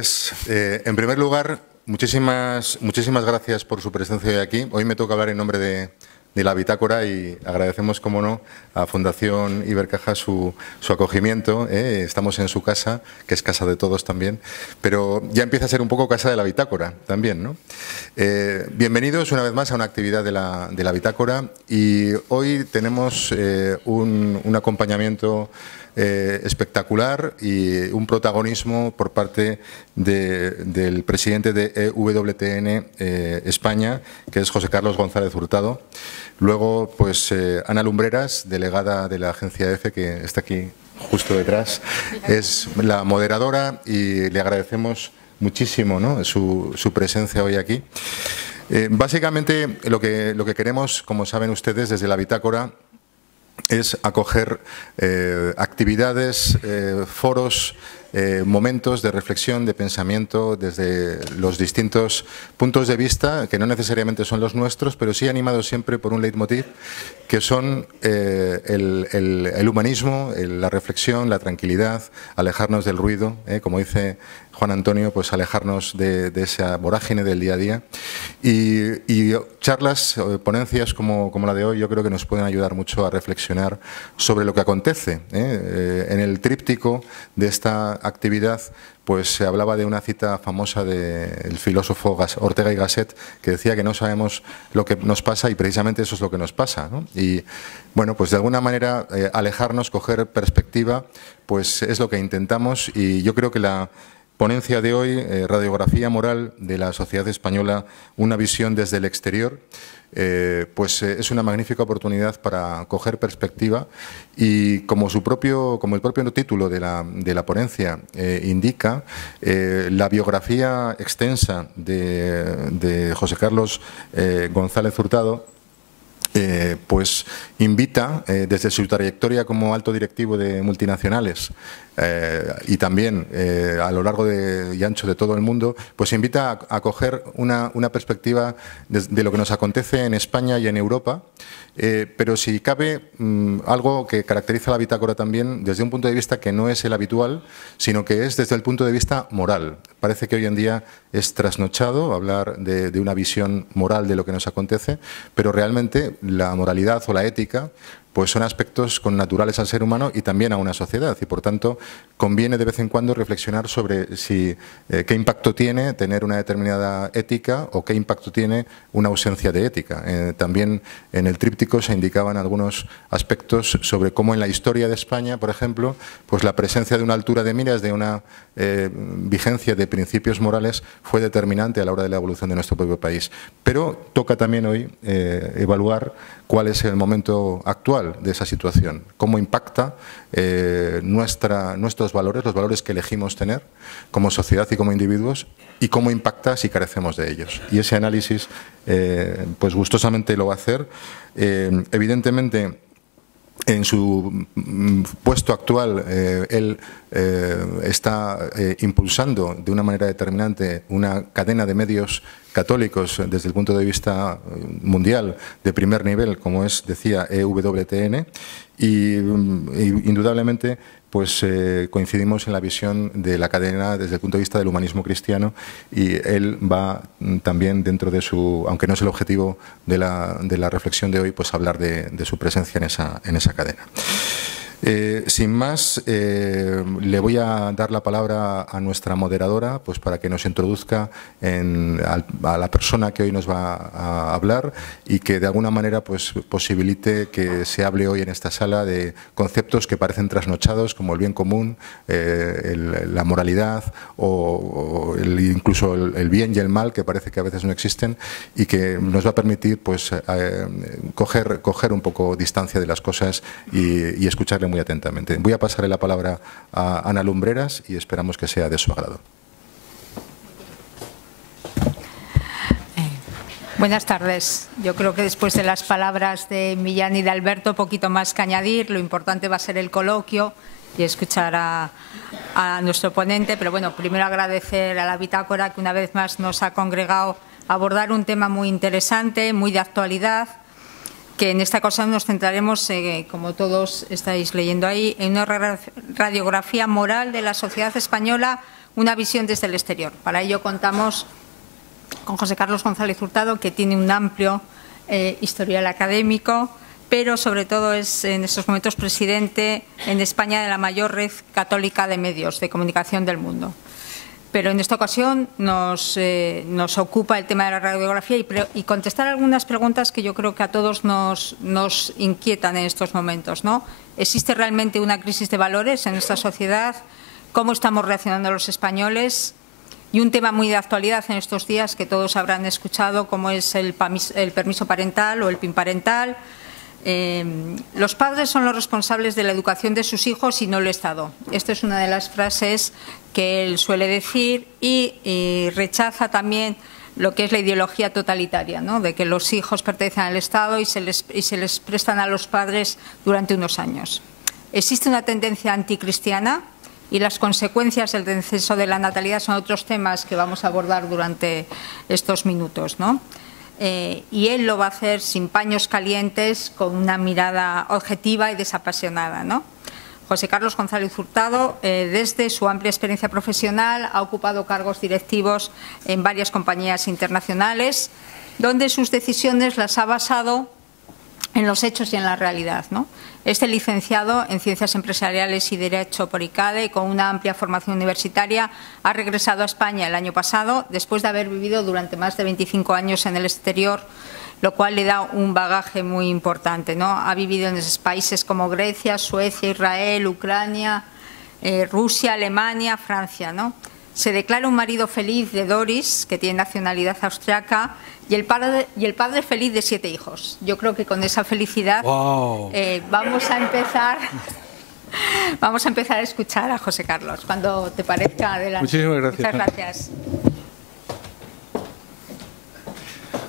tardes. En primer lugar, muchísimas gracias por su presencia hoy aquí. Hoy me toca hablar en nombre de la Bitácora y agradecemos, como no, a Fundación Ibercaja su acogimiento. Estamos en su casa, que es casa de todos también, pero ya empieza a ser un poco casa de la Bitácora también, ¿no? Bienvenidos una vez más a una actividad de la Bitácora y hoy tenemos un acompañamiento espectacular y un protagonismo por parte del presidente de EWTN España, que es José Carlos González Hurtado. Luego, pues Ana Lumbreras, delegada de la agencia EFE, que está aquí justo detrás, es la moderadora y le agradecemos muchísimo, ¿no?, su presencia hoy aquí. Básicamente, lo que queremos, como saben ustedes, desde la Bitácora, es acoger actividades, foros, momentos de reflexión, de pensamiento desde los distintos puntos de vista, que no necesariamente son los nuestros, pero sí animados siempre por un leitmotiv, que son el humanismo, la reflexión, la tranquilidad, alejarnos del ruido, como dice Juan Antonio, pues alejarnos de esa vorágine del día a día. Y charlas, ponencias como la de hoy, yo creo que nos pueden ayudar mucho a reflexionar sobre lo que acontece. En el tríptico de esta actividad, pues se hablaba de una cita famosa del filósofo Ortega y Gasset, que decía que no sabemos lo que nos pasa y precisamente eso es lo que nos pasa, ¿no? Y bueno, pues de alguna manera alejarnos, coger perspectiva, pues es lo que intentamos, y yo creo que la ponencia de hoy, Radiografía Moral de la Sociedad Española, una visión desde el exterior, pues es una magnífica oportunidad para coger perspectiva y como el propio título de la ponencia indica, la biografía extensa de José Carlos González Hurtado pues invita, desde su trayectoria como alto directivo de multinacionales y también a lo largo y ancho de todo el mundo, pues invita a coger una perspectiva de lo que nos acontece en España y en Europa, pero si cabe algo que caracteriza a la Bitácora también desde un punto de vista que no es el habitual, sino que es desde el punto de vista moral. Parece que hoy en día es trasnochado hablar de una visión moral de lo que nos acontece, pero realmente la moralidad o la ética pues son aspectos connaturales al ser humano y también a una sociedad, y por tanto conviene de vez en cuando reflexionar sobre qué impacto tiene tener una determinada ética o qué impacto tiene una ausencia de ética. También en el tríptico se indicaban algunos aspectos sobre cómo en la historia de España, por ejemplo, pues la presencia de una altura de miras, de una vigencia de principios morales fue determinante a la hora de la evolución de nuestro propio país. Pero toca también hoy evaluar cuál es el momento actual de esa situación, cómo impacta nuestros valores, los valores que elegimos tener como sociedad y como individuos, y cómo impacta si carecemos de ellos. Y ese análisis, pues gustosamente lo va a hacer. Evidentemente, en su puesto actual, él está impulsando de una manera determinante una cadena de medios católicos desde el punto de vista mundial de primer nivel, como es, decía, EWTN, y indudablemente pues coincidimos en la visión de la cadena desde el punto de vista del humanismo cristiano, y él va también dentro de su, aunque no es el objetivo de la reflexión de hoy, pues hablar de su presencia en esa cadena. Sin más, le voy a dar la palabra a nuestra moderadora, pues para que nos introduzca a la persona que hoy nos va a hablar y que de alguna manera pues posibilite que se hable hoy en esta sala de conceptos que parecen trasnochados, como el bien común, la moralidad o incluso el bien y el mal, que parece que a veces no existen, y que nos va a permitir pues coger un poco distancia de las cosas y escucharle muy atentamente. Voy a pasarle la palabra a Ana Lumbreras y esperamos que sea de su agrado. Buenas tardes. Yo creo que después de las palabras de Millán y de Alberto, poquito más que añadir. Lo importante va a ser el coloquio y escuchar a nuestro ponente. Pero bueno, primero agradecer a la Bitácora que una vez más nos ha congregado a abordar un tema muy interesante, muy de actualidad, que en esta ocasión nos centraremos, como todos estáis leyendo ahí, en una radiografía moral de la sociedad española, una visión desde el exterior. Para ello contamos con José Carlos González Hurtado, que tiene un amplio historial académico, pero sobre todo es en estos momentos presidente en España de la mayor red católica de medios de comunicación del mundo. Pero en esta ocasión nos ocupa el tema de la radiografía y contestar algunas preguntas que yo creo que a todos nos inquietan en estos momentos, ¿no? ¿Existe realmente una crisis de valores en nuestra sociedad? ¿Cómo estamos reaccionando los españoles? Y un tema muy de actualidad en estos días que todos habrán escuchado, como es el permiso parental o el PIN parental. Los padres son los responsables de la educación de sus hijos y no el Estado. Esta es una de las frases que él suele decir y rechaza también lo que es la ideología totalitaria, ¿no? De que los hijos pertenecen al Estado y se les prestan a los padres durante unos años. Existe una tendencia anticristiana y las consecuencias del descenso de la natalidad son otros temas que vamos a abordar durante estos minutos, ¿no? Y él lo va a hacer sin paños calientes, con una mirada objetiva y desapasionada, ¿no? José Carlos González Hurtado, desde su amplia experiencia profesional, ha ocupado cargos directivos en varias compañías internacionales, donde sus decisiones las ha basado en los hechos y en la realidad, ¿no? Este licenciado en Ciencias Empresariales y Derecho por ICADE, con una amplia formación universitaria, ha regresado a España el año pasado, después de haber vivido durante más de 25 años en el exterior, lo cual le da un bagaje muy importante, ¿no? Ha vivido en países como Grecia, Suecia, Israel, Ucrania, Rusia, Alemania, Francia, ¿no? Se declara un marido feliz de Doris, que tiene nacionalidad austriaca, y el padre feliz de 7 hijos. Yo creo que con esa felicidad vamos a empezar a escuchar a José Carlos. Cuando te parezca, adelante. Muchísimas gracias. Muchas gracias.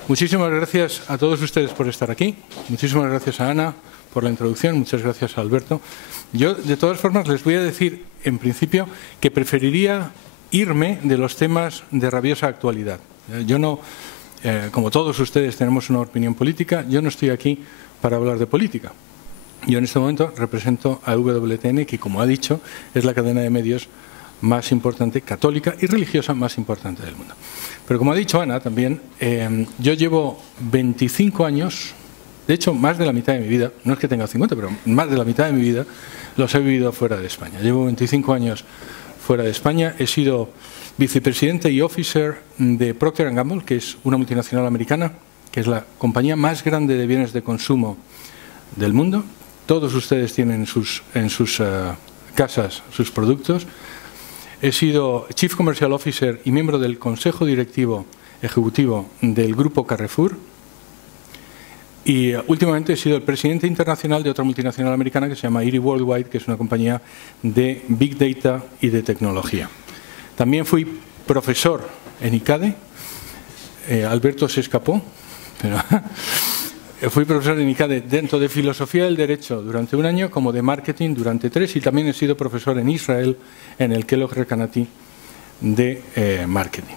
Muchísimas gracias a todos ustedes por estar aquí. Muchísimas gracias a Ana por la introducción. Muchas gracias a Alberto. Yo, de todas formas, les voy a decir, en principio, que preferiría irme de los temas de rabiosa actualidad. Yo no, como todos ustedes tenemos una opinión política, yo no estoy aquí para hablar de política. Yo en este momento represento a WTN, que, como ha dicho, es la cadena de medios más importante, católica y religiosa más importante del mundo. Pero como ha dicho Ana también, yo llevo 25 años, de hecho más de la mitad de mi vida, no es que tenga 50, pero más de la mitad de mi vida los he vivido fuera de España. Llevo 25 años fuera de España, he sido vicepresidente y officer de Procter & Gamble, que es una multinacional americana, que es la compañía más grande de bienes de consumo del mundo. Todos ustedes tienen en sus casas sus productos. He sido Chief Commercial Officer y miembro del Consejo Directivo Ejecutivo del Grupo Carrefour. Y últimamente he sido el presidente internacional de otra multinacional americana que se llama IRI Worldwide, que es una compañía de Big Data y de tecnología. También fui profesor en ICADE. Alberto se escapó, pero fui profesor en ICADE dentro de Filosofía del Derecho durante 1 año, como de Marketing durante 3, y también he sido profesor en Israel en el Kellogg Recanati de Marketing.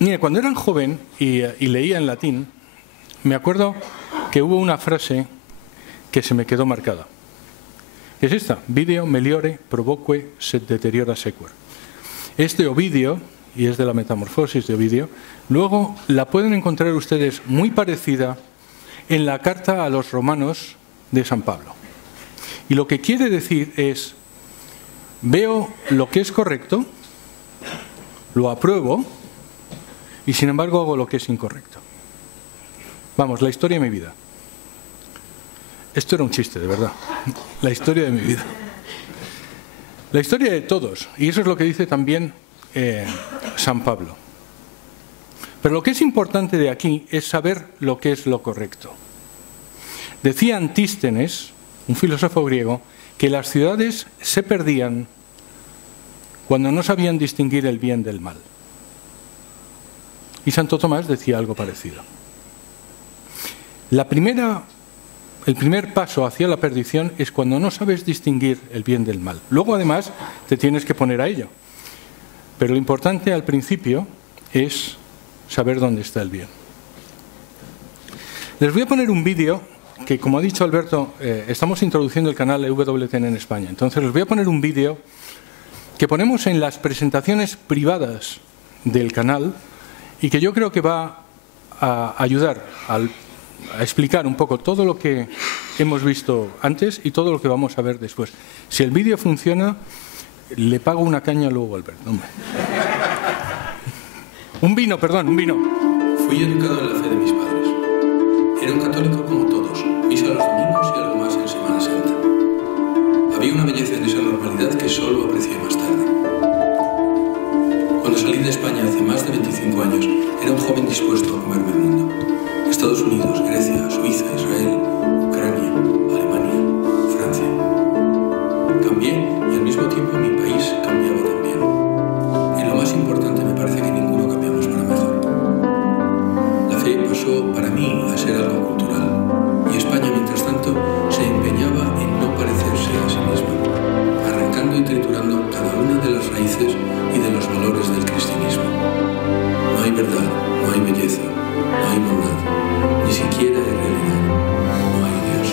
Mire, cuando era joven y leía en latín, me acuerdo que hubo una frase que se me quedó marcada. Es esta: Video meliore provoque sed deteriora sequer. Es de Ovidio, y es de la Metamorfosis de Ovidio. Luego la pueden encontrar ustedes muy parecida en la carta a los romanos de San Pablo. Y lo que quiere decir es: veo lo que es correcto, lo apruebo, y sin embargo hago lo que es incorrecto. Vamos, la historia de mi vida. Esto era un chiste, de verdad. La historia de mi vida. La historia de todos. Y eso es lo que dice también San Pablo. Pero lo que es importante de aquí es saber lo que es lo correcto. Decía Antístenes, un filósofo griego, que las ciudades se perdían cuando no sabían distinguir el bien del mal. Y Santo Tomás decía algo parecido. El primer paso hacia la perdición es cuando no sabes distinguir el bien del mal. Luego, además, te tienes que poner a ello. Pero lo importante al principio es saber dónde está el bien. Les voy a poner un vídeo que, como ha dicho Alberto, estamos introduciendo el canal EWTN en España. Entonces, les voy a poner un vídeo que ponemos en las presentaciones privadas del canal y que yo creo que va a ayudar a explicar un poco todo lo que hemos visto antes y todo lo que vamos a ver después. Si el vídeo funciona, le pago una caña luego a Alberto. Hombre. Un vino. Fui educado en la fe de mis padres. Era un católico como todos, misa los domingos y algo más en Semana Santa. Había una belleza en esa normalidad que solo aprecié más tarde. Cuando salí de España hace más de 25 años, era un joven dispuesto a comerme el mundo. Estados Unidos, Grecia, Suiza, Israel, Ucrania, Alemania, Francia. Cambié y al mismo tiempo mi país cambiaba también. Y lo más importante, me parece que ninguno cambiamos para mejor. La fe pasó para mí a ser algo cultural y España, mientras tanto, se empeñaba en no parecerse a sí misma, arrancando y triturando cada una de las raíces y de los valores del cristianismo. No hay verdad, no hay belleza, no hay bondad, ni siquiera hay realidad, no hay Dios.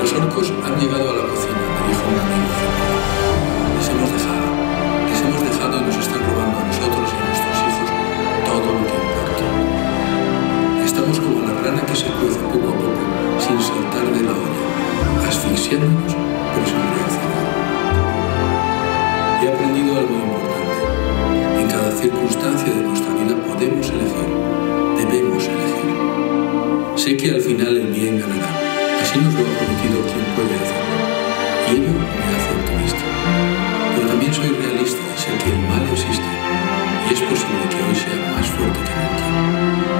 Los orcos han llegado a la cocina, me dijo un amigo hace poco. Les hemos dejado y nos están robando a nosotros y a nuestros hijos todo lo que importa. Estamos como la rana que se cuece poco a poco, sin saltar de la olla, asfixiándonos, pero sin reaccionar. He aprendido algo importante. En cada circunstancia de nuestra vida podemos elegir, debemos elegir. Sé que al final el bien ganará. Así nos lo ha prometido quien puede hacerlo. Y ello me hace optimista. Pero también soy realista y sé que el mal existe. Y es posible que hoy sea más fuerte que nunca.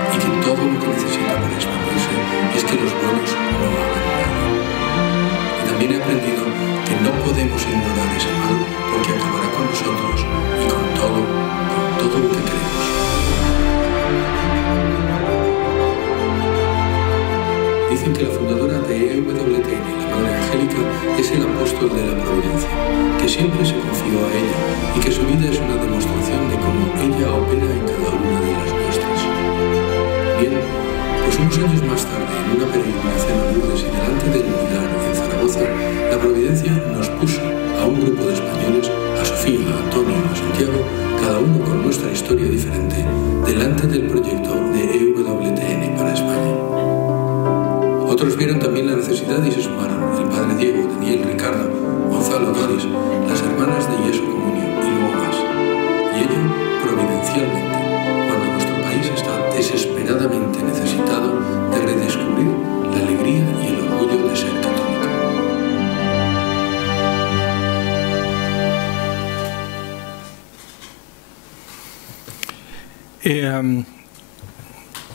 Y que todo lo que necesita para expandirse es que los buenos no hagan nada. Y también he aprendido que no podemos ignorar ese mal porque acabará con nosotros y con todo lo que queremos. Dicen que la fundadora de EWTN, la Madre Angélica, es el apóstol de la providencia, que siempre se confió a ella y que su vida es una demostración de cómo ella opera en cada una de las nuestras. Bien, pues unos años más tarde, en una peregrinación a Lourdes y delante del Pilar en Zaragoza, la providencia nos puso a un grupo de españoles, a Sofía, a Antonio, a Santiago, cada uno con nuestra historia diferente, delante del proyecto de EWTN para España. Otros vieron también la necesidad y se sumaron: el padre Diego, Daniel, Ricardo, Gonzalo, Doris, las hermanas de Yeso Comunio y luego más. Y ello providencialmente, cuando nuestro país está desesperadamente necesitado de redescubrir la alegría y el orgullo de ser católico.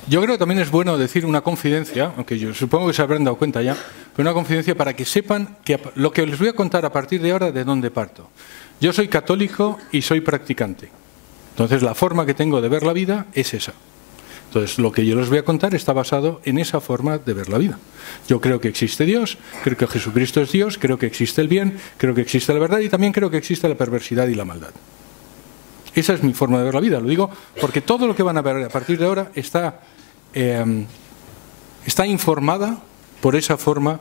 Yo creo que también es bueno decir una confidencia, aunque yo supongo que se habrán dado cuenta ya, pero una confidencia para que sepan que lo que les voy a contar a partir de ahora, de dónde parto. Yo soy católico y soy practicante. Entonces, la forma que tengo de ver la vida es esa. Entonces, lo que yo les voy a contar está basado en esa forma de ver la vida. Yo creo que existe Dios, creo que Jesucristo es Dios, creo que existe el bien, creo que existe la verdad y también creo que existe la perversidad y la maldad. Esa es mi forma de ver la vida. Lo digo porque todo lo que van a ver a partir de ahora está informada por esa forma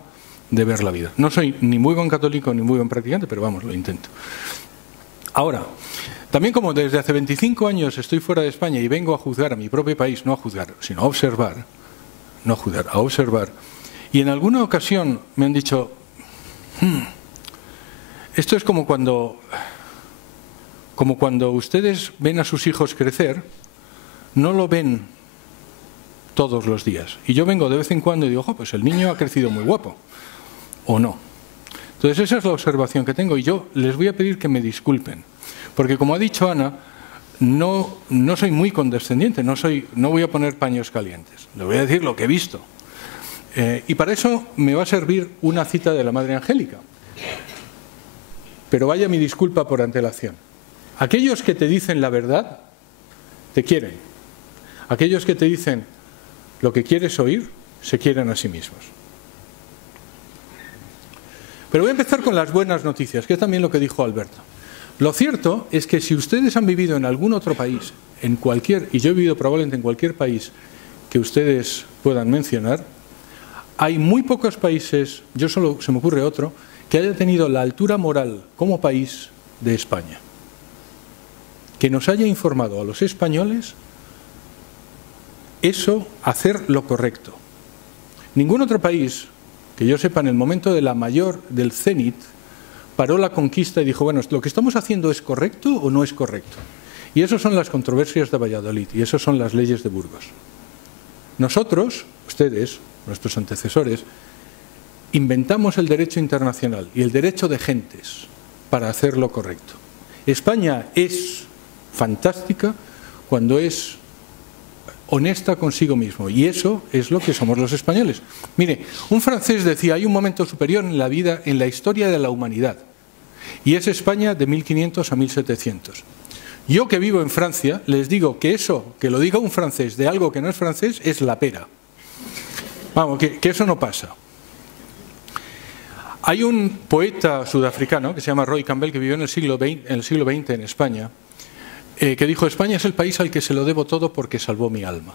de ver la vida. No soy ni muy buen católico ni muy buen practicante, pero vamos, lo intento. Ahora, también como desde hace 25 años estoy fuera de España y vengo a juzgar a mi propio país, no a juzgar, sino a observar, no a juzgar, a observar, y en alguna ocasión me han dicho, esto es como cuando ustedes ven a sus hijos crecer, no lo ven todos los días. Y yo vengo de vez en cuando y digo, pues el niño ha crecido muy guapo. O no. Entonces esa es la observación que tengo y yo les voy a pedir que me disculpen. Porque como ha dicho Ana, no soy muy condescendiente, no voy a poner paños calientes. Le voy a decir lo que he visto. Y para eso me va a servir una cita de la Madre Angélica. Pero vaya mi disculpa por antelación. Aquellos que te dicen la verdad, te quieren. Aquellos que te dicen lo que quieres oír, se quieren a sí mismos. Pero voy a empezar con las buenas noticias, que es también lo que dijo Alberto. Lo cierto es que si ustedes han vivido en algún otro país, y yo he vivido probablemente en cualquier país que ustedes puedan mencionar, hay muy pocos países, se me ocurre otro, que haya tenido la altura moral como país de España. Que nos haya informado a los españoles hacer lo correcto. Ningún otro país, que yo sepa, en el momento del cenit, paró la conquista y dijo, bueno, ¿lo que estamos haciendo es correcto o no es correcto? Y eso son las controversias de Valladolid, y eso son las leyes de Burgos. Nosotros, ustedes, nuestros antecesores, inventamos el derecho internacional y el derecho de gentes para hacer lo correcto. España es fantástica cuando es honesta consigo mismo, y eso es lo que somos los españoles. Mire, un francés decía, hay un momento superior en la vida, en la historia de la humanidad, y es España de 1500 a 1700. Yo que vivo en Francia, les digo que que lo diga un francés de algo que no es francés, es la pera. Vamos, que eso no pasa. Hay un poeta sudafricano que se llama Roy Campbell, que vivió en el siglo XX en España, que dijo, España es el país al que se lo debo todo porque salvó mi alma.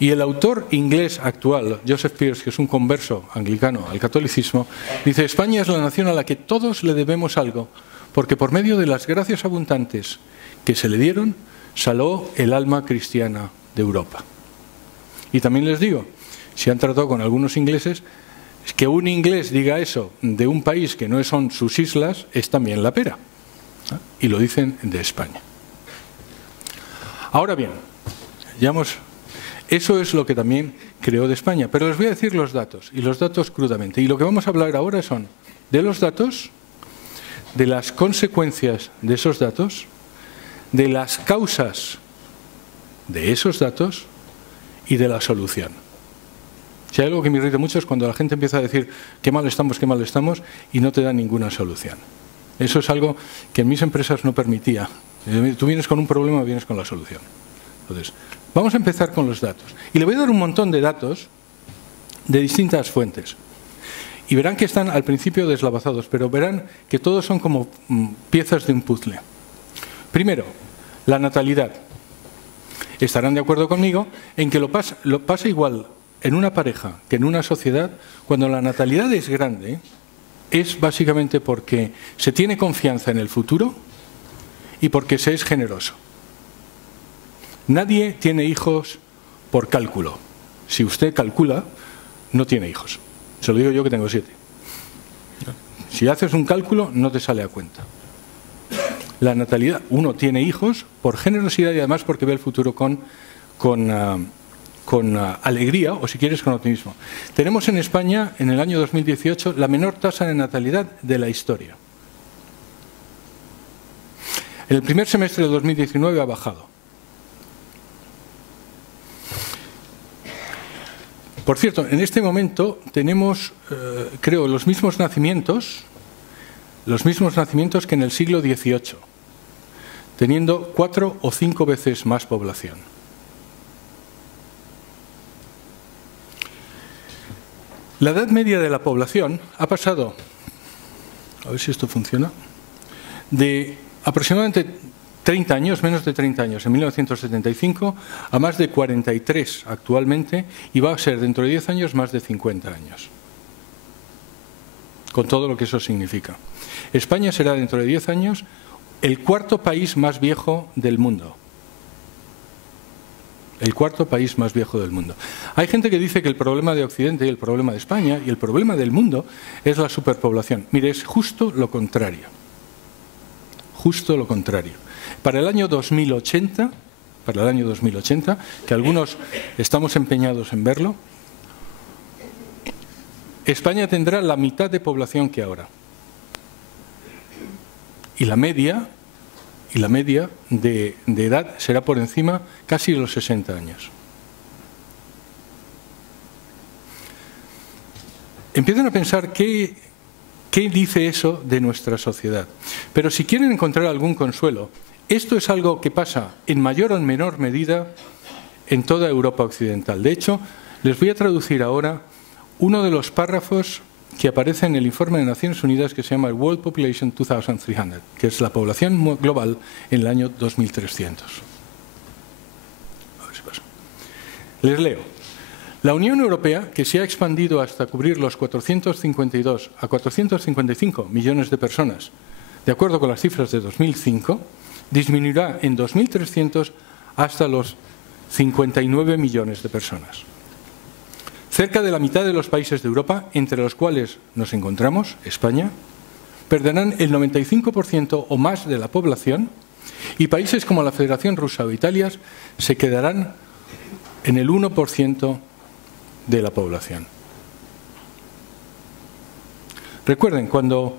Y el autor inglés actual, Joseph Pearce, que es un converso anglicano al catolicismo, dice, España es la nación a la que todos le debemos algo, porque por medio de las gracias abundantes que se le dieron, salvó el alma cristiana de Europa. Y también les digo, si han tratado con algunos ingleses, que un inglés diga eso de un país que no son sus islas, es también la pera. Y lo dicen de España. Ahora bien, eso es lo que también creó de España. Pero les voy a decir los datos, y los datos crudamente. Y lo que vamos a hablar ahora son de los datos, de las consecuencias de esos datos, de las causas de esos datos y de la solución. Si hay algo que me irrita mucho es cuando la gente empieza a decir qué mal estamos, y no te da ninguna solución. Eso es algo que en mis empresas no permitía. Tú vienes con un problema, vienes con la solución. Entonces, vamos a empezar con los datos. Y le voy a dar un montón de datos de distintas fuentes. Y verán que están al principio deslavazados, pero verán que todos son como piezas de un puzzle. Primero, la natalidad. Estarán de acuerdo conmigo en que lo pasa igual en una pareja que en una sociedad. Cuando la natalidad es grande, es básicamente porque se tiene confianza en el futuro y porque se es generoso. Nadie tiene hijos por cálculo. Si usted calcula, no tiene hijos. Se lo digo yo que tengo 7. Si haces un cálculo, no te sale a cuenta. La natalidad, uno tiene hijos por generosidad y además porque ve el futuro con alegría, o si quieres con optimismo. Tenemos en España, en el año 2018, la menor tasa de natalidad de la historia. En el primer semestre de 2019 ha bajado. Por cierto, en este momento tenemos, creo, los mismos nacimientos que en el siglo XVIII, teniendo 4 o 5 veces más población. La edad media de la población ha pasado, a ver si esto funciona, de aproximadamente 30 años, menos de 30 años, en 1975, a más de 43 actualmente, y va a ser dentro de 10 años más de 50 años, con todo lo que eso significa. España será dentro de 10 años el 4.º país más viejo del mundo. El 4.º país más viejo del mundo. Hay gente que dice que el problema de Occidente y el problema de España y el problema del mundo es la superpoblación. Mire, es justo lo contrario. Justo lo contrario. Para el año 2080, que algunos estamos empeñados en verlo, España tendrá la mitad de población que ahora. Y la media de edad será por encima casi de los 60 años. Empiezan a pensar qué dice eso de nuestra sociedad. Pero si quieren encontrar algún consuelo, esto es algo que pasa en mayor o en menor medida en toda Europa occidental. De hecho, les voy a traducir ahora uno de los párrafos que aparece en el informe de Naciones Unidas que se llama World Population 2300, que es la población global en el año 2300. A ver si pasa. Les leo. La Unión Europea, que se ha expandido hasta cubrir los 452 a 455 millones de personas, de acuerdo con las cifras de 2005, disminuirá en 2300 hasta los 59 millones de personas. Cerca de la mitad de los países de Europa, entre los cuales nos encontramos, España, perderán el 95% o más de la población, y países como la Federación Rusa o Italia se quedarán en el 1% de la población. Recuerden, cuando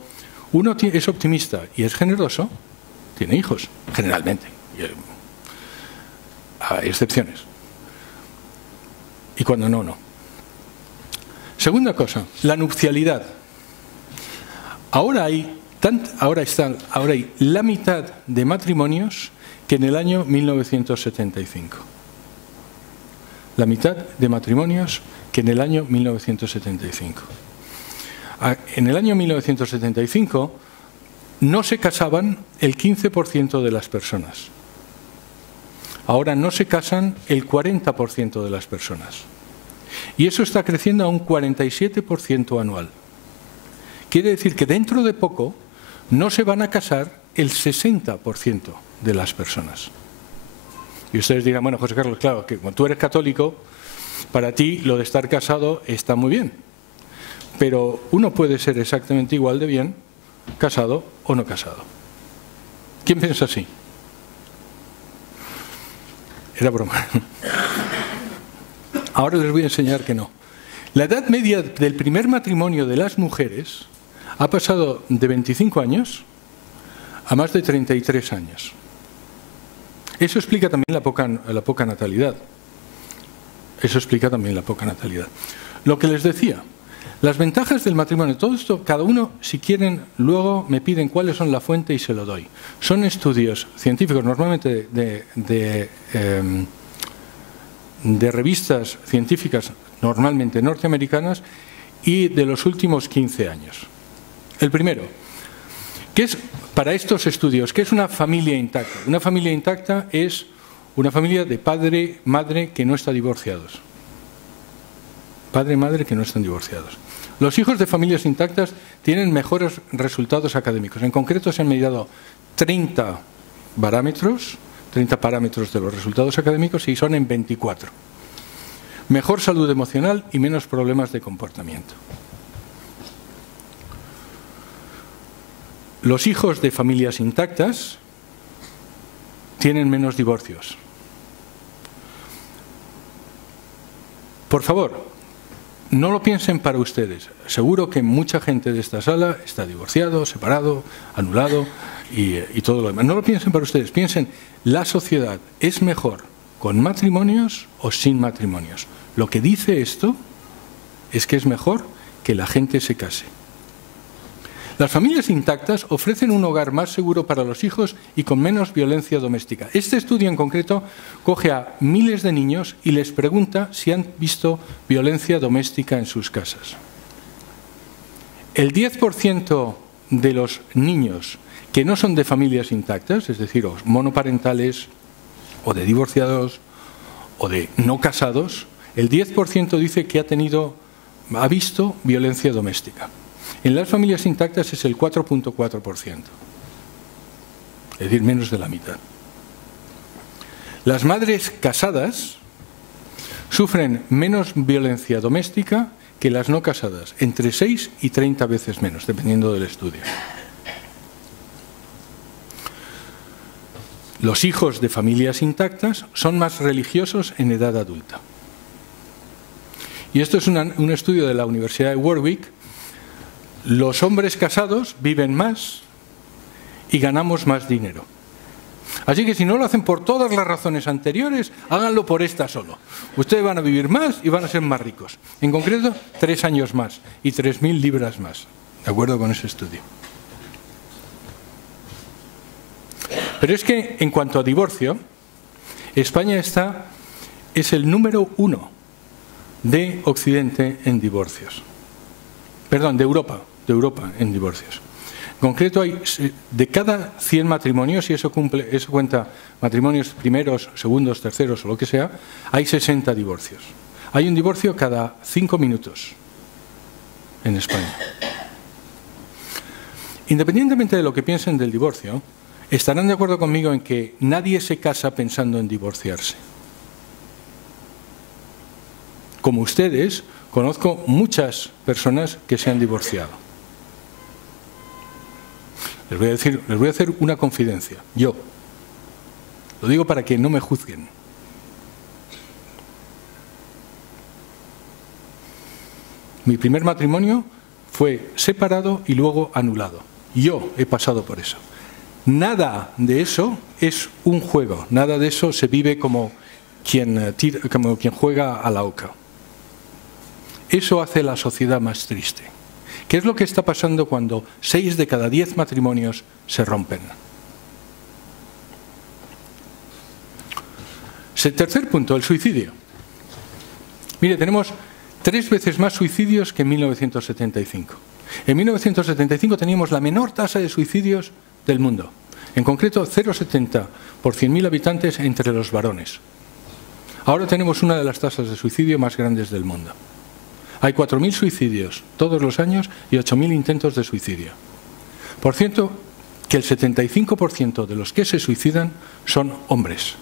uno es optimista y es generoso, tiene hijos, generalmente. Hay excepciones. Y cuando no, no. Segunda cosa, la nupcialidad. Ahora hay la mitad de matrimonios que en el año 1975. La mitad de matrimonios que en el año 1975. En el año 1975 no se casaban el 15% de las personas. Ahora no se casan el 40% de las personas. Y eso está creciendo a un 47% anual. Quiere decir que dentro de poco no se van a casar el 60% de las personas. Y ustedes dirán, bueno, José Carlos, claro, que como tú eres católico, para ti lo de estar casado está muy bien. Pero uno puede ser exactamente igual de bien casado o no casado. ¿Quién piensa así? Era broma. Ahora les voy a enseñar que no. La edad media del primer matrimonio de las mujeres ha pasado de 25 años a más de 33 años. Eso explica también la poca natalidad. Eso explica también la poca natalidad. Lo que les decía, las ventajas del matrimonio, todo esto, cada uno, si quieren, luego me piden cuáles son la fuente y se lo doy. Son estudios científicos, normalmente de revistas científicas, normalmente norteamericanas, y de los últimos 15 años. El primero, ¿qué es para estos estudios? ¿Qué es una familia intacta? Una familia intacta es una familia de padre, madre que no están divorciados. Padre y madre que no están divorciados. Los hijos de familias intactas tienen mejores resultados académicos. En concreto se han medido 30 parámetros de los resultados académicos y son en 24. Mejor salud emocional y menos problemas de comportamiento. Los hijos de familias intactas tienen menos divorcios. Por favor, no lo piensen para ustedes. Seguro que mucha gente de esta sala está divorciado, separado, anulado y todo lo demás. No lo piensen para ustedes. Piensen, ¿la sociedad es mejor con matrimonios o sin matrimonios? Lo que dice esto es que es mejor que la gente se case. Las familias intactas ofrecen un hogar más seguro para los hijos y con menos violencia doméstica. Este estudio en concreto coge a miles de niños y les pregunta si han visto violencia doméstica en sus casas. El 10% de los niños que no son de familias intactas, es decir, o monoparentales, o de divorciados, o de no casados, el 10% dice que ha visto violencia doméstica. En las familias intactas es el 4.4%, es decir, menos de la mitad. Las madres casadas sufren menos violencia doméstica que las no casadas, entre 6 y 30 veces menos, dependiendo del estudio. Los hijos de familias intactas son más religiosos en edad adulta. Y esto es un estudio de la Universidad de Warwick. Los hombres casados viven más y ganamos más dinero. Así que si no lo hacen por todas las razones anteriores, háganlo por esta solo. Ustedes van a vivir más y van a ser más ricos. En concreto, 3 años más y 3.000 libras más. De acuerdo con ese estudio. Pero es que en cuanto a divorcio, España es el número 1 de Occidente en divorcios. Perdón, de Europa en divorcios. En concreto, hay de cada 100 matrimonios, y eso cuenta matrimonios primeros, segundos, terceros o lo que sea, hay 60 divorcios. Hay un divorcio cada 5 minutos en España. Independientemente de lo que piensen del divorcio, estarán de acuerdo conmigo en que nadie se casa pensando en divorciarse. Como ustedes, conozco muchas personas que se han divorciado. Les voy a hacer una confidencia. Yo lo digo para que no me juzguen. Mi primer matrimonio fue separado y luego anulado. Yo he pasado por eso. Nada de eso es un juego. Nada de eso se vive como quien juega a la oca. Eso hace la sociedad más triste. ¿Qué es lo que está pasando cuando 6 de cada 10 matrimonios se rompen? Tercer punto, el suicidio. Mire, tenemos 3 veces más suicidios que en 1975. En 1975 teníamos la menor tasa de suicidios del mundo. En concreto, 0,70 por 100.000 habitantes entre los varones. Ahora tenemos una de las tasas de suicidio más grandes del mundo. Hay 4.000 suicidios todos los años y 8.000 intentos de suicidio. Por cierto, que el 75% de los que se suicidan son hombres.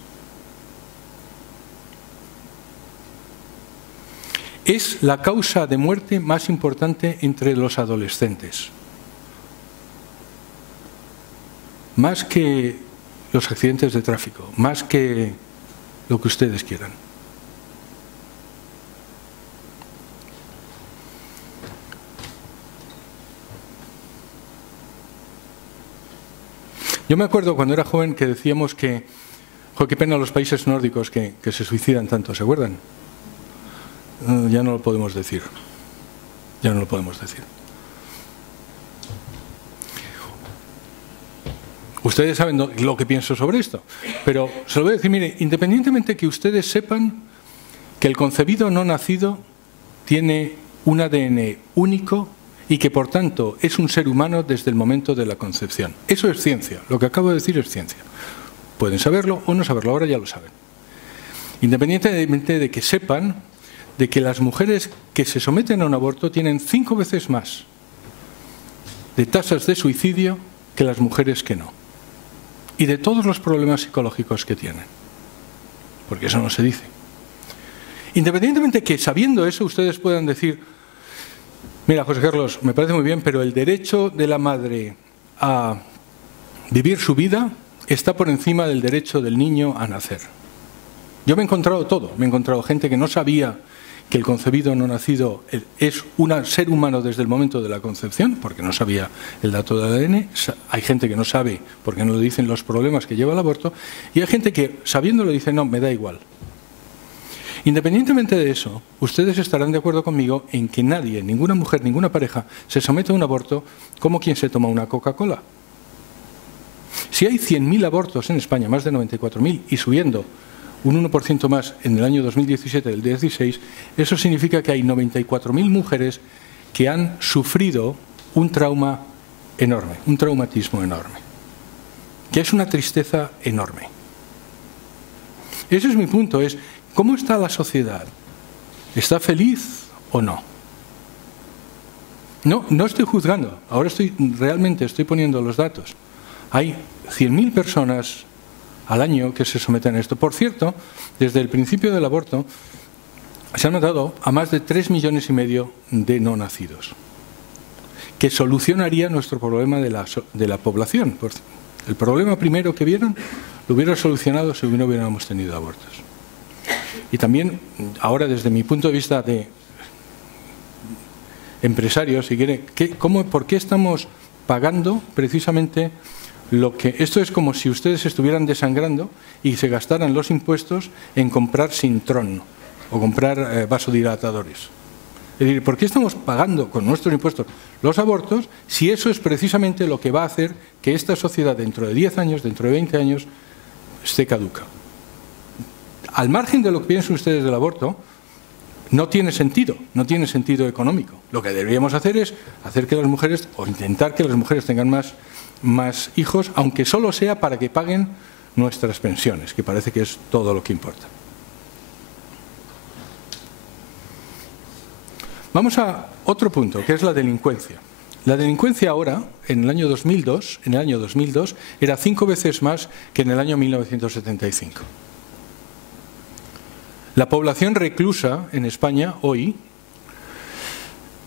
Es la causa de muerte más importante entre los adolescentes. Más que los accidentes de tráfico, más que lo que ustedes quieran. Yo me acuerdo cuando era joven que decíamos que, qué pena los países nórdicos que se suicidan tanto, ¿se acuerdan? Ya no lo podemos decir. Ya no lo podemos decir. Ustedes saben lo que pienso sobre esto, pero se lo voy a decir, mire, independientemente que ustedes sepan que el concebido no nacido tiene un ADN único y que por tanto es un ser humano desde el momento de la concepción. Eso es ciencia, lo que acabo de decir es ciencia. Pueden saberlo o no saberlo, ahora ya lo saben. Independientemente de que sepan de que las mujeres que se someten a un aborto tienen 5 veces más de tasas de suicidio que las mujeres que no. Y de todos los problemas psicológicos que tienen. Porque eso no se dice. Independientemente que sabiendo eso ustedes puedan decir: mira, José Carlos, me parece muy bien, pero el derecho de la madre a vivir su vida está por encima del derecho del niño a nacer. Yo me he encontrado todo. Me he encontrado gente que no sabía que el concebido no nacido es un ser humano desde el momento de la concepción, porque no sabía el dato del ADN. Hay gente que no sabe, porque no le dicen los problemas que lleva el aborto. Y hay gente que, sabiéndolo, dice: no, me da igual. Independientemente de eso, ustedes estarán de acuerdo conmigo en que nadie, ninguna mujer, ninguna pareja, se somete a un aborto como quien se toma una Coca-Cola. Si hay 100.000 abortos en España, más de 94.000, y subiendo un 1% más en el año 2017 del 16, eso significa que hay 94.000 mujeres que han sufrido un trauma enorme, un traumatismo enorme, que es una tristeza enorme. Ese es mi punto, es ¿cómo está la sociedad? ¿Está feliz o no? No estoy juzgando, ahora realmente estoy poniendo los datos. Hay 100.000 personas al año que se someten a esto. Por cierto, desde el principio del aborto se han matado a más de 3,5 millones de no nacidos, que solucionaría nuestro problema de la población. El problema primero que vieron lo hubiera solucionado si no hubiéramos tenido abortos. Y también, ahora desde mi punto de vista de empresario, si quiere, ¿por qué estamos pagando precisamente lo que... Esto es como si ustedes estuvieran desangrando y se gastaran los impuestos en comprar Sintron o comprar vasodilatadores. Es decir, ¿por qué estamos pagando con nuestros impuestos los abortos si eso es precisamente lo que va a hacer que esta sociedad dentro de 10 años, dentro de 20 años, esté caduca? Al margen de lo que piensen ustedes del aborto, no tiene sentido económico. Lo que deberíamos hacer es hacer que las mujeres, o intentar que las mujeres tengan más hijos, aunque solo sea para que paguen nuestras pensiones, que parece que es todo lo que importa. Vamos a otro punto, que es la delincuencia. La delincuencia ahora, en el año 2002, era 5 veces más que en el año 1975. La población reclusa en España hoy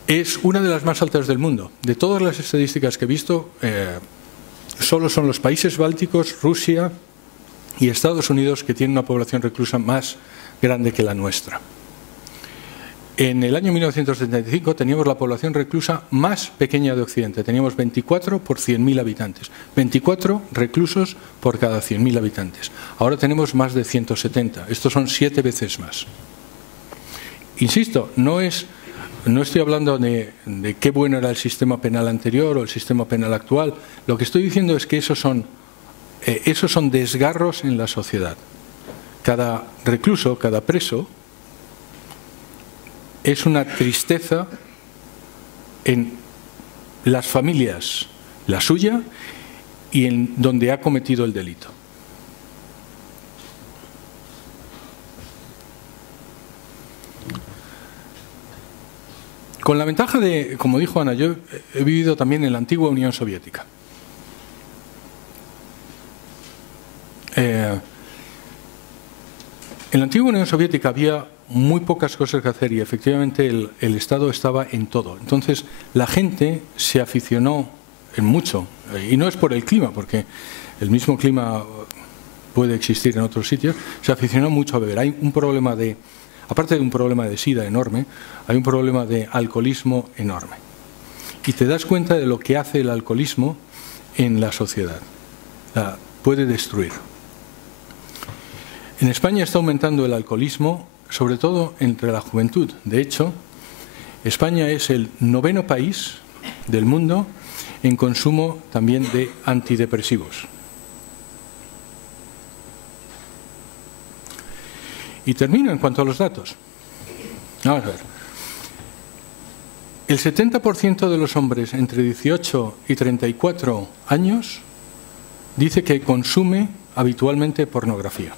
es una de las más altas del mundo. De todas las estadísticas que he visto, solo son los países bálticos, Rusia y Estados Unidos que tienen una población reclusa más grande que la nuestra. En el año 1975 teníamos la población reclusa más pequeña de Occidente. Teníamos 24 por 100.000 habitantes. 24 reclusos por cada 100.000 habitantes. Ahora tenemos más de 170. Estos son 7 veces más. Insisto, no estoy hablando de qué bueno era el sistema penal anterior o el sistema penal actual. Lo que estoy diciendo es que esos son desgarros en la sociedad. Cada recluso, cada preso, es una tristeza en las familias, la suya, y en donde ha cometido el delito. Con la ventaja de, como dijo Ana, yo he vivido también en la antigua Unión Soviética. En la antigua Unión Soviética había muy pocas cosas que hacer y efectivamente el Estado estaba en todo. Entonces la gente se aficionó en mucho, y no es por el clima, porque el mismo clima puede existir en otros sitios, se aficionó mucho a beber. Hay un problema aparte de un problema de sida enorme, hay un problema de alcoholismo enorme. Y te das cuenta de lo que hace el alcoholismo en la sociedad. La puede destruir. En España está aumentando el alcoholismo, sobre todo entre la juventud. De hecho, España es el 9º país del mundo en consumo también de antidepresivos. Y termino en cuanto a los datos. Vamos a ver. El 70% de los hombres entre 18 y 34 años dice que consume habitualmente pornografía.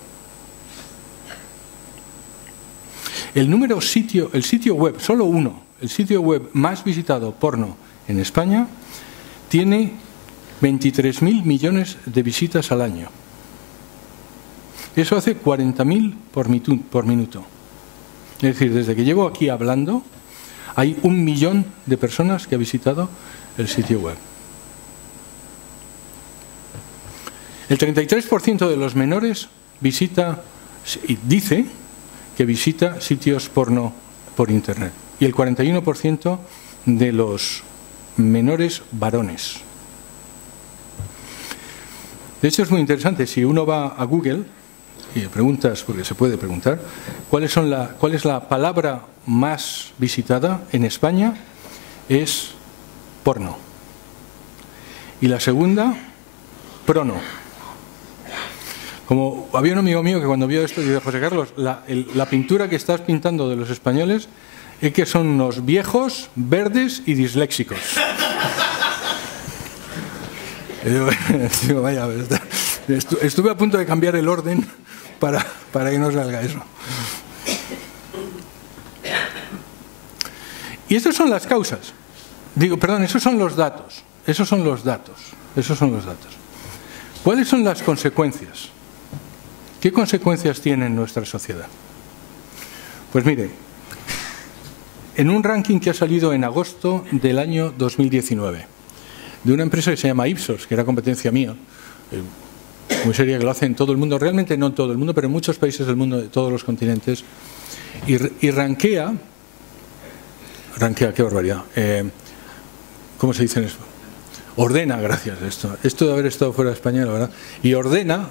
El sitio web, solo uno, el sitio web más visitado porno en España, tiene 23.000 millones de visitas al año. Eso hace 40.000 por minuto. Es decir, desde que llevo aquí hablando, hay 1 millón de personas que ha visitado el sitio web. El 33% de los menores dice que visita sitios porno por Internet. Y el 41% de los menores varones. De hecho, es muy interesante. Si uno va a Google y le preguntas, porque se puede preguntar, ¿cuál es la palabra más visitada en España? Es porno. Y la segunda, prono. Como había un amigo mío que cuando vio esto dijo: José Carlos, la pintura que estás pintando de los españoles es que son unos viejos, verdes y disléxicos. Y digo, vaya, estuve a punto de cambiar el orden para que no salga eso. Y esas son las causas. Esos son los datos. ¿Cuáles son las consecuencias? ¿Qué consecuencias tiene en nuestra sociedad? Pues mire, en un ranking que ha salido en agosto del año 2019, de una empresa que se llama Ipsos, que era competencia mía, muy seria, que lo hace en todo el mundo, realmente no en todo el mundo, pero en muchos países del mundo, de todos los continentes, y rankea, qué barbaridad, ¿cómo se dice en eso? Ordena, gracias, esto de haber estado fuera de España, la verdad, y ordena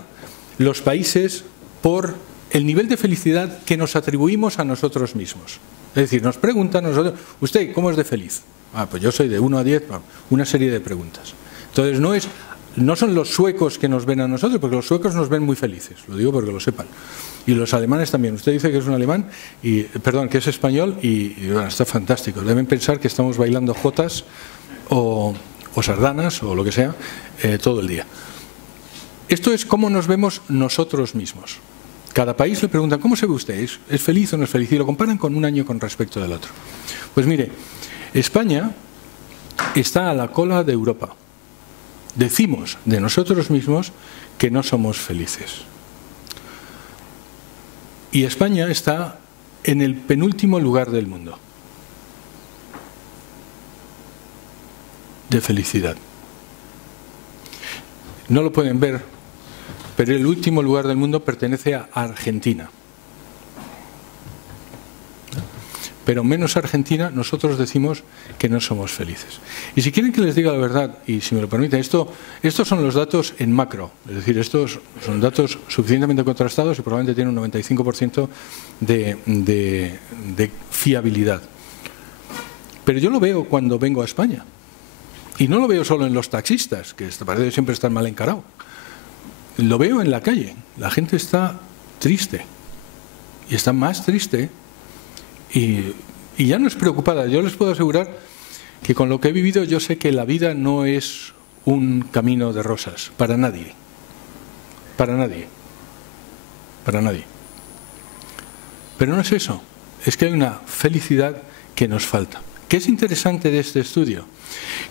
los países por el nivel de felicidad que nos atribuimos a nosotros mismos. Es decir, nos preguntan nosotros, ¿usted cómo es de feliz? Pues yo soy de 1 a 10, una serie de preguntas. Entonces no es no son los suecos que nos ven a nosotros, porque los suecos nos ven muy felices, lo digo porque lo sepan. Y los alemanes también. Usted dice que es un alemán, perdón, que es español y bueno, está fantástico. Deben pensar que estamos bailando jotas o sardanas o lo que sea todo el día. Esto es cómo nos vemos nosotros mismos. Cada país le preguntan, ¿cómo se ve usted? ¿Es feliz o no es feliz? Y lo comparan con un año con respecto del otro. Pues mire, España está a la cola de Europa. Decimos de nosotros mismos que no somos felices. Y España está en el penúltimo lugar del mundo de felicidad. No lo pueden ver, pero el último lugar del mundo pertenece a Argentina. Pero menos Argentina, nosotros decimos que no somos felices. Y si quieren que les diga la verdad, y si me lo permiten, estos son los datos en macro, es decir, estos son datos suficientemente contrastados y probablemente tienen un 95% de fiabilidad. Pero yo lo veo cuando vengo a España. Y no lo veo solo en los taxistas, que parece que siempre están mal encarados. Lo veo en la calle. La gente está triste. Y está más triste. Y ya no es preocupada. Yo les puedo asegurar que con lo que he vivido yo sé que la vida no es un camino de rosas para nadie. Para nadie. Para nadie. Pero no es eso. Es que hay una felicidad que nos falta. ¿Qué es interesante de este estudio?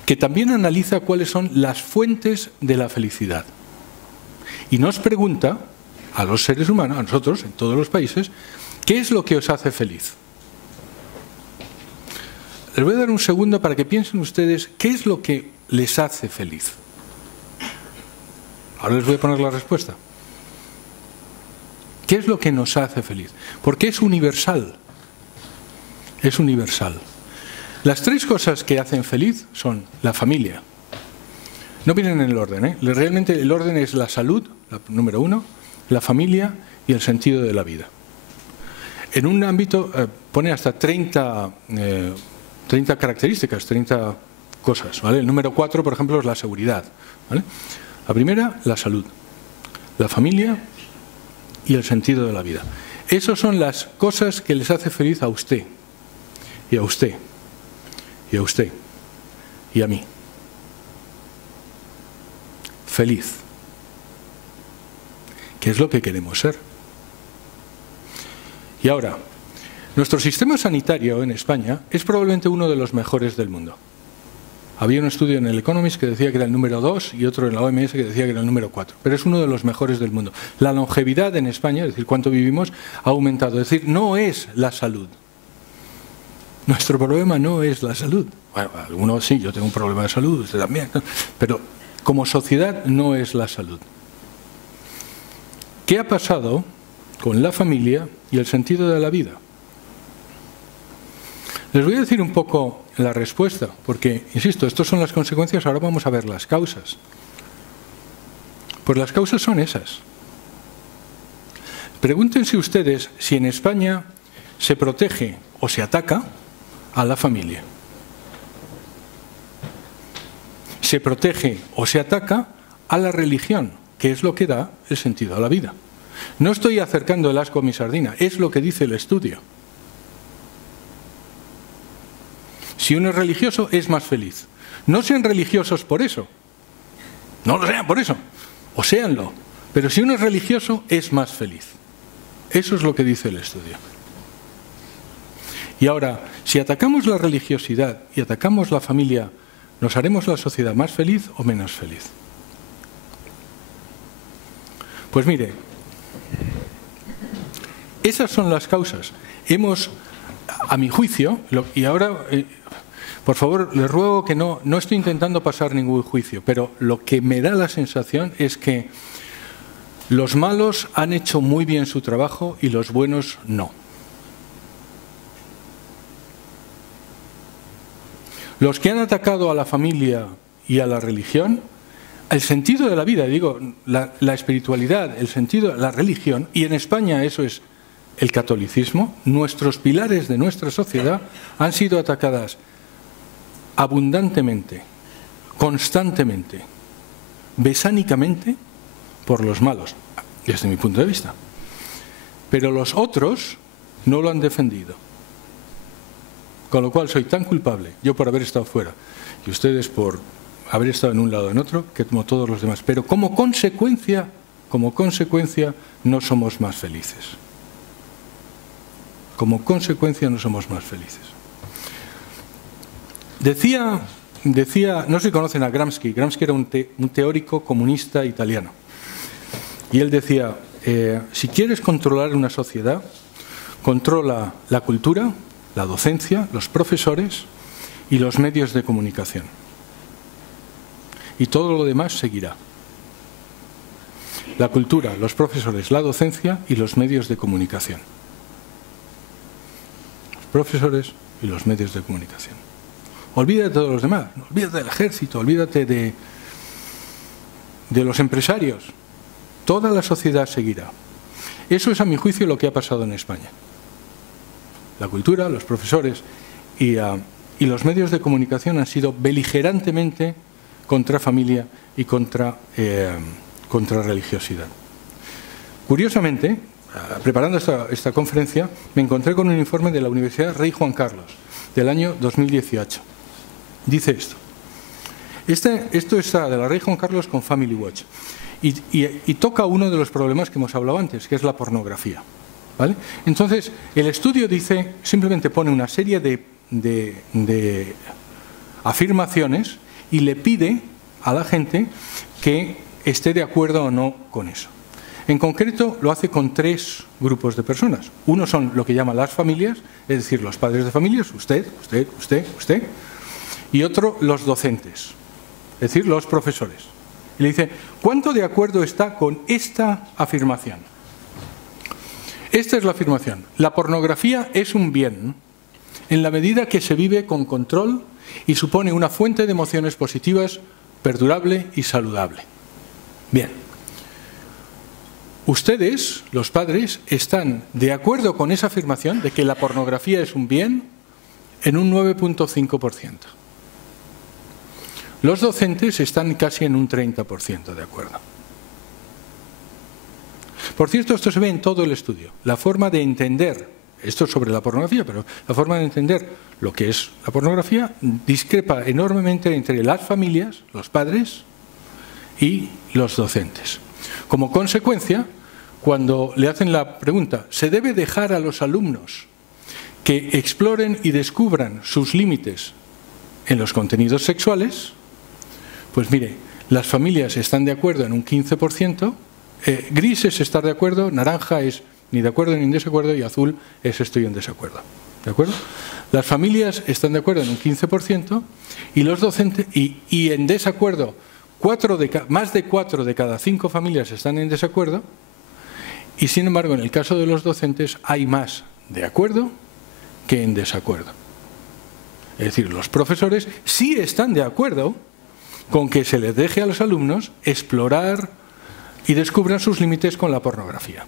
Que también analiza cuáles son las fuentes de la felicidad. Y nos pregunta a los seres humanos, a nosotros, en todos los países, ¿qué es lo que os hace feliz? Les voy a dar un segundo para que piensen ustedes qué es lo que les hace feliz. Ahora les voy a poner la respuesta. ¿Qué es lo que nos hace feliz? Porque es universal. Es universal. Las tres cosas que hacen feliz son la familia. No vienen en el orden, ¿eh? Realmente el orden es la salud, número uno, la familia y el sentido de la vida. En un ámbito pone hasta 30 características, 30 cosas, ¿vale? El número 4, por ejemplo, es la seguridad, ¿vale? La primera, la salud, la familia y el sentido de la vida. Esas son las cosas que les hace feliz a usted, y a usted, y a usted, y a mí. Feliz. ¿Qué es lo que queremos ser? Y ahora, nuestro sistema sanitario en España es probablemente uno de los mejores del mundo. Había un estudio en el Economist que decía que era el número 2 y otro en la OMS que decía que era el número 4. Pero es uno de los mejores del mundo. La longevidad en España, es decir, cuánto vivimos, ha aumentado. Es decir, no es la salud. Nuestro problema no es la salud. Bueno, algunos sí, yo tengo un problema de salud, usted también. Pero como sociedad no es la salud. ¿Qué ha pasado con la familia y el sentido de la vida? Les voy a decir un poco la respuesta, porque, insisto, estas son las consecuencias, ahora vamos a ver las causas. Pues las causas son esas. Pregúntense ustedes si en España se protege o se ataca a la familia. Se protege o se ataca a la religión, que es lo que da el sentido a la vida. No estoy acercando el asco a mi sardina, es lo que dice el estudio. Si uno es religioso, es más feliz. No sean religiosos por eso. No lo sean por eso. O séanlo. Pero si uno es religioso, es más feliz. Eso es lo que dice el estudio. Y ahora, si atacamos la religiosidad y atacamos la familia, ¿nos haremos la sociedad más feliz o menos feliz? Pues mire, esas son las causas. Hemos, a mi juicio, y ahora, por favor, les ruego que no estoy intentando pasar ningún juicio, pero lo que me da la sensación es que los malos han hecho muy bien su trabajo y los buenos no. Los que han atacado a la familia y a la religión, el sentido de la vida, digo, la espiritualidad, el sentido, la religión, y en España eso es el catolicismo, nuestros pilares de nuestra sociedad han sido atacadas abundantemente, constantemente, besánicamente por los malos, desde mi punto de vista. Pero los otros no lo han defendido. Con lo cual soy tan culpable, yo por haber estado fuera, y ustedes por haber estado en un lado o en otro, que como todos los demás. Pero como consecuencia no somos más felices. Como consecuencia no somos más felices. Decía, no sé si conocen a Gramsci. Gramsci era un teórico comunista italiano. Y él decía, si quieres controlar una sociedad, controla la cultura, la docencia, los profesores y los medios de comunicación. Y todo lo demás seguirá. La cultura, los profesores, la docencia y los medios de comunicación. Los profesores y los medios de comunicación. Olvídate de todos los demás, olvídate del ejército, olvídate de los empresarios. Toda la sociedad seguirá. Eso es, a mi juicio, lo que ha pasado en España. La cultura, los profesores y los medios de comunicación han sido beligerantemente contra familia y contra religiosidad. Curiosamente, preparando esta conferencia, me encontré con un informe de la Universidad Rey Juan Carlos, del año 2018. Dice esto. Esto está de la Rey Juan Carlos con Family Watch. Y toca uno de los problemas que hemos hablado antes, que es la pornografía. ¿Vale? Entonces, el estudio dice, simplemente pone una serie de afirmaciones y le pide a la gente que esté de acuerdo o no con eso. En concreto, lo hace con 3 grupos de personas. Uno son lo que llaman las familias, es decir, los padres de familias, usted, y otro, los docentes, es decir, los profesores. Y le dice, ¿cuánto de acuerdo está con esta afirmación? Esta es la afirmación. La pornografía es un bien en la medida que se vive con control y supone una fuente de emociones positivas, perdurable y saludable. Bien. Ustedes, los padres, están de acuerdo con esa afirmación de que la pornografía es un bien en un 9,5%. Los docentes están casi en un 30% de acuerdo. Por cierto, esto se ve en todo el estudio. La forma de entender, esto es sobre la pornografía, pero la forma de entender lo que es la pornografía discrepa enormemente entre las familias, los padres y los docentes. Como consecuencia, cuando le hacen la pregunta, ¿se debe dejar a los alumnos que exploren y descubran sus límites en los contenidos sexuales? Pues mire, las familias están de acuerdo en un 15%, gris es estar de acuerdo, naranja es ni de acuerdo ni en desacuerdo y azul es estoy en desacuerdo. ¿De acuerdo? Las familias están de acuerdo en un 15% y los docentes, y en desacuerdo, más de 4 de cada 5 familias están en desacuerdo, y sin embargo en el caso de los docentes hay más de acuerdo que en desacuerdo. Es decir, los profesores sí están de acuerdo con que se les deje a los alumnos explorar y descubran sus límites con la pornografía.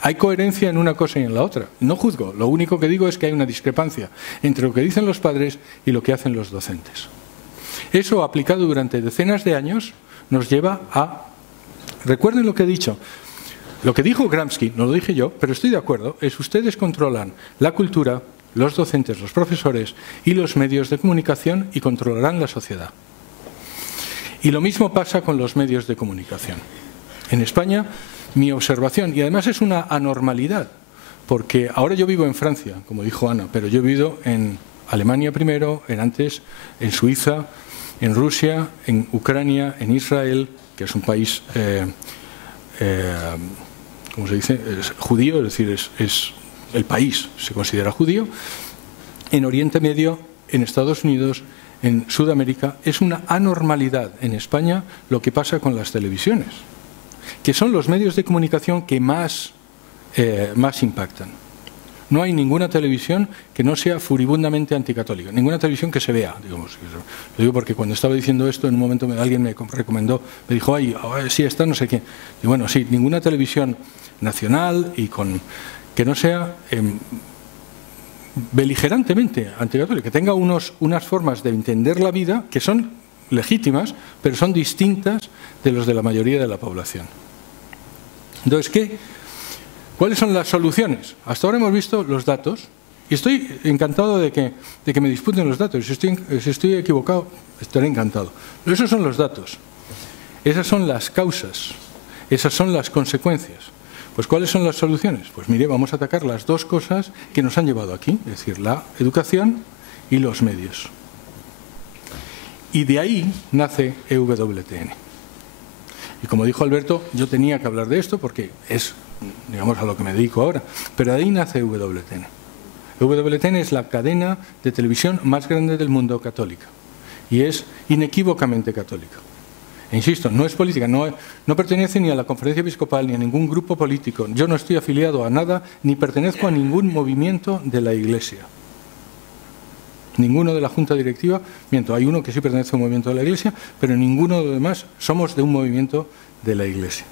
Hay coherencia en una cosa y en la otra. No juzgo, lo único que digo es que hay una discrepancia entre lo que dicen los padres y lo que hacen los docentes. Eso, aplicado durante decenas de años, nos lleva a... Recuerden lo que he dicho. Lo que dijo Gramsci, no lo dije yo, pero estoy de acuerdo, es ustedes controlan la cultura, los docentes, los profesores y los medios de comunicación y controlarán la sociedad. Y lo mismo pasa con los medios de comunicación. En España, mi observación, y además es una anormalidad, porque ahora yo vivo en Francia, como dijo Ana, pero yo he vivido en Alemania primero, antes en Suiza, en Rusia, en Ucrania, en Israel, que es un país, ¿cómo se dice?, es judío, es decir, es el país se considera judío, en Oriente Medio, en Estados Unidos, en Sudamérica. Es una anormalidad en España lo que pasa con las televisiones, que son los medios de comunicación que más impactan. No hay ninguna televisión que no sea furibundamente anticatólica, ninguna televisión que se vea, digamos. Lo digo porque cuando estaba diciendo esto, en un momento alguien me recomendó, me dijo, ay, sí, está no sé qué. Y bueno, sí, ninguna televisión nacional y que no sea beligerantemente anticatólica, que tenga unas formas de entender la vida que son legítimas, pero son distintas de los de la mayoría de la población. Entonces, ¿cuáles son las soluciones? Hasta ahora hemos visto los datos, y estoy encantado de que me disputen los datos. Si estoy equivocado, estaré encantado. Pero esos son los datos. Esas son las causas. Esas son las consecuencias. Pues, ¿cuáles son las soluciones? Pues mire, vamos a atacar las dos cosas que nos han llevado aquí, es decir, la educación y los medios. Y de ahí nace EWTN. Y como dijo Alberto, yo tenía que hablar de esto porque es, digamos, a lo que me dedico ahora. Pero de ahí nace EWTN. EWTN es la cadena de televisión más grande del mundo católica. Y es inequívocamente católica. E insisto, no es política, no pertenece ni a la Conferencia Episcopal ni a ningún grupo político. Yo no estoy afiliado a nada ni pertenezco a ningún movimiento de la Iglesia. Ninguno de la Junta Directiva, miento, hay uno que sí pertenece a un movimiento de la Iglesia, pero ninguno de los demás somos de un movimiento de la Iglesia.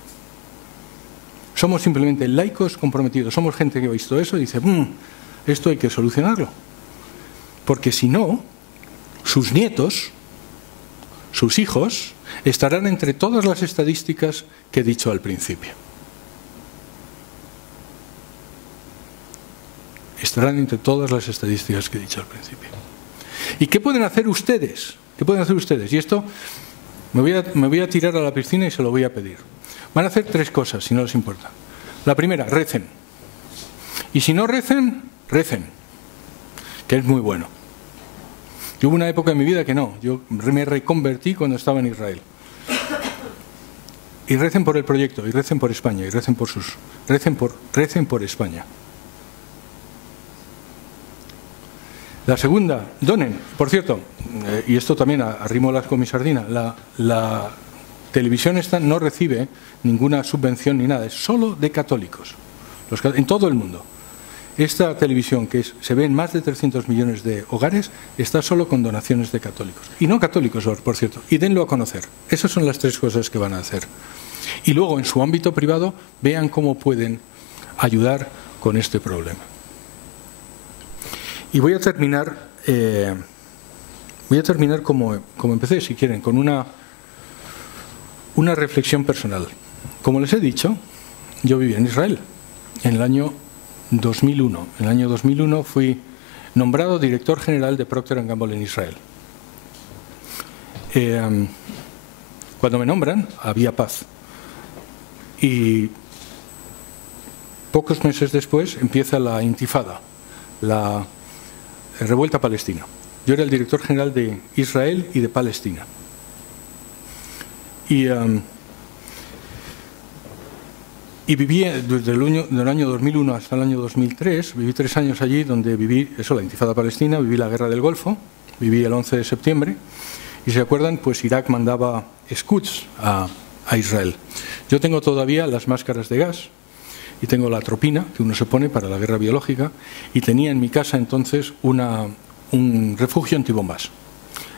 Somos simplemente laicos comprometidos, somos gente que ha visto eso y dice, esto hay que solucionarlo. Porque si no, sus nietos, sus hijos, estarán entre todas las estadísticas que he dicho al principio. Estarán entre todas las estadísticas que he dicho al principio. ¿Y qué pueden hacer ustedes? ¿Qué pueden hacer ustedes? Y esto me voy a tirar a la piscina y se lo voy a pedir. Van a hacer tres cosas, si no les importa. La primera, recen. Y si no recen, recen, que es muy bueno. Yo hubo una época en mi vida que no. Yo me reconvertí cuando estaba en Israel. Y recen por el proyecto, y recen por España, y recen por España. La segunda, donen. Por cierto, y esto también arrimo con mi sardina, la televisión esta no recibe ninguna subvención ni nada, es solo de católicos, en todo el mundo. Esta televisión, que se ve en más de 300 millones de hogares, está solo con donaciones de católicos. Y no católicos, por cierto, y denlo a conocer. Esas son las tres cosas que van a hacer. Y luego, en su ámbito privado, vean cómo pueden ayudar con este problema. Y voy a terminar como empecé, si quieren, con una reflexión personal. Como les he dicho, yo viví en Israel en el año 2001. En el año 2001 fui nombrado director general de Procter & Gamble en Israel. Cuando me nombran, había paz. Y pocos meses después empieza la intifada, la revuelta palestina. Yo era el director general de Israel y de Palestina. Y viví desde el año 2001 hasta el año 2003, viví 3 años allí donde viví, la intifada palestina, viví la guerra del Golfo, viví el 11 de septiembre, y si se acuerdan, pues Irak mandaba scouts a Israel. Yo tengo todavía las máscaras de gas, y tengo la atropina que uno se pone para la guerra biológica, y tenía en mi casa entonces un refugio antibombas.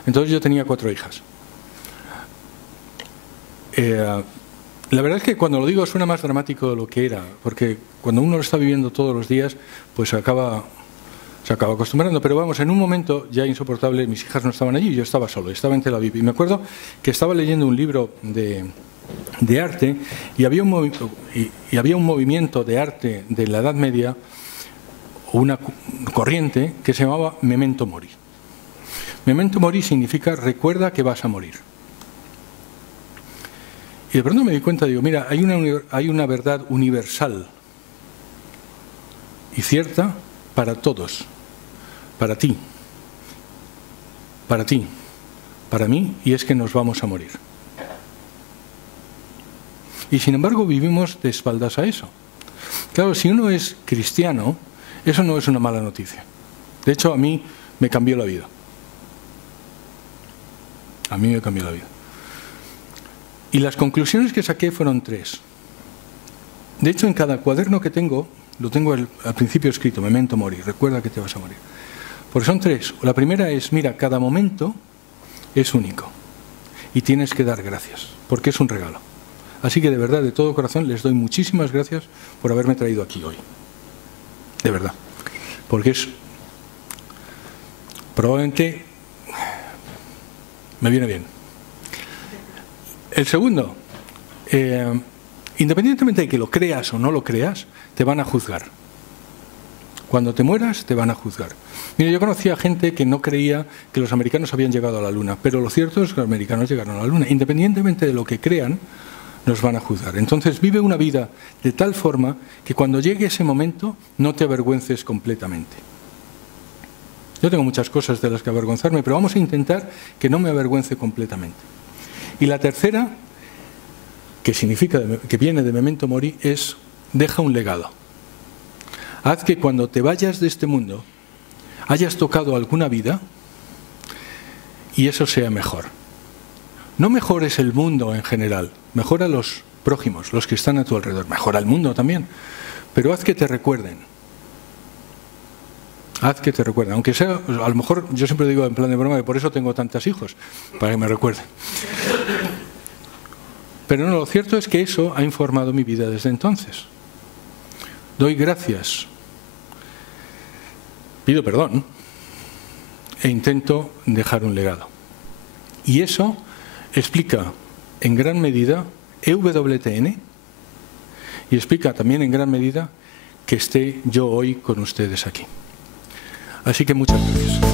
Entonces yo tenía 4 hijas. La verdad es que cuando lo digo suena más dramático de lo que era, porque cuando uno lo está viviendo todos los días, pues se acaba acostumbrando. Pero vamos, en un momento ya insoportable, mis hijas no estaban allí, yo estaba solo, estaba en Tel Aviv. Y me acuerdo que estaba leyendo un libro de arte y había un movimiento de arte de la Edad Media, o una corriente que se llamaba Memento Mori. Memento Mori significa recuerda que vas a morir. Y de pronto me di cuenta, digo, mira, hay una verdad universal y cierta para todos, para ti, para mí, y es que nos vamos a morir. Y sin embargo vivimos de espaldas a eso. Claro, si uno es cristiano, eso no es una mala noticia. De hecho, a mí me cambió la vida. A mí me cambió la vida. Y las conclusiones que saqué fueron 3. De hecho, en cada cuaderno que tengo, lo tengo al principio escrito, Memento Mori, recuerda que te vas a morir. Porque son 3. La primera es, mira, cada momento es único y tienes que dar gracias, porque es un regalo. Así que de verdad, de todo corazón, les doy muchísimas gracias por haberme traído aquí hoy. De verdad. Porque probablemente me viene bien. El segundo, independientemente de que lo creas o no lo creas, te van a juzgar. Cuando te mueras, te van a juzgar. Mira, yo conocía gente que no creía que los americanos habían llegado a la Luna, pero lo cierto es que los americanos llegaron a la Luna. Independientemente de lo que crean, nos van a juzgar. Entonces, vive una vida de tal forma que cuando llegue ese momento no te avergüences completamente. Yo tengo muchas cosas de las que avergonzarme, pero vamos a intentar que no me avergüence completamente. Y la tercera, que significa, que viene de Memento Mori, es deja un legado. Haz que cuando te vayas de este mundo hayas tocado alguna vida y eso sea mejor. No mejores el mundo en general, mejora los prójimos, los que están a tu alrededor, mejora el mundo también, pero haz que te recuerden. Haz que te recuerden, aunque sea, a lo mejor yo siempre digo en plan de broma que por eso tengo tantos hijos, para que me recuerden. Pero no, lo cierto es que eso ha informado mi vida desde entonces. Doy gracias, pido perdón e intento dejar un legado. Y eso explica en gran medida EWTN y explica también en gran medida que esté yo hoy con ustedes aquí. Así que muchas gracias.